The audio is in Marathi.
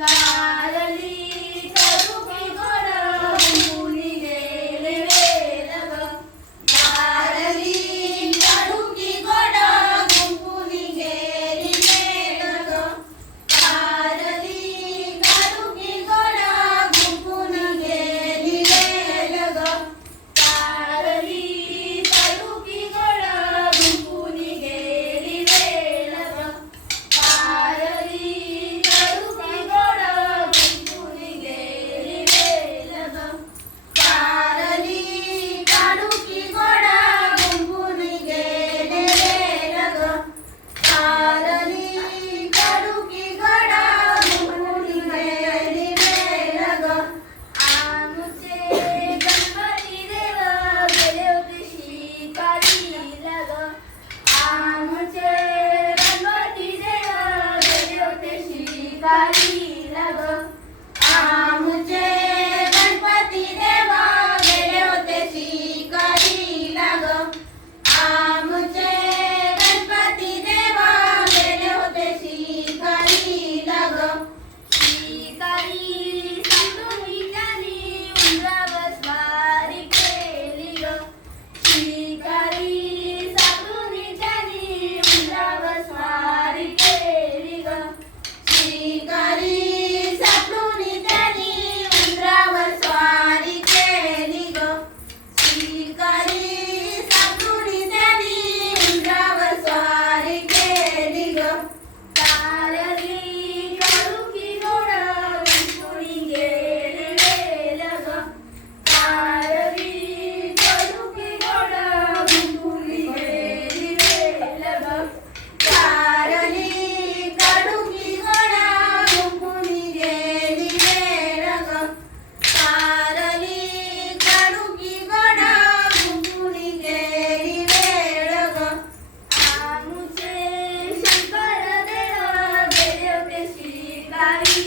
कारली कडुकी गोड गुंफुनी गेली वेल ग. कारली कडुकी गोड गुंफुनी गेली वेल ग. कारली कडुकी गोड गुंफुनी गेली वेल ग. कारली कडुकी गोड गुंफुनी गेली वेल ग. कारली कडुकी गोड गुंफुनी गेली वेल ग. कारली कडुकी गोड गुंफुनी गेली वेल ग. कारली कडुकी गोड गुंफुनी गेली वेल ग. आमचे गणपती देव गेले होते शिकारीला ग. आमचे गणपती देव गेले होते शिकारीला ग. आमचे गणपती देव गेले होते शिकारीला ग. आमचे गणपती देव गेले होते शिकारीला ग. शिकारी सातूनी त्यांनी उंदरावर स्वारी केली ग. शिकारी सातूनी त्यांनी उंदरावर स्वारी केली ग. शिकारी सातूनी त्यांनी उंदरावर स्वारी केली ग. शिकारी सातूनी त्यांनी उंदरावर स्वारी केली ग. कारली कडुकी गोड गुंफुनी गेली वेल ग. कारली कडुकी गोड गुंफुनी गेली वेल ग. कारली कडुकी गोड गुंफुनी गेली वेल ग. कारली कडुकी गोड गुंफुनी गेली वेल ग. आमचे शंकर देव गेले होते शिकारी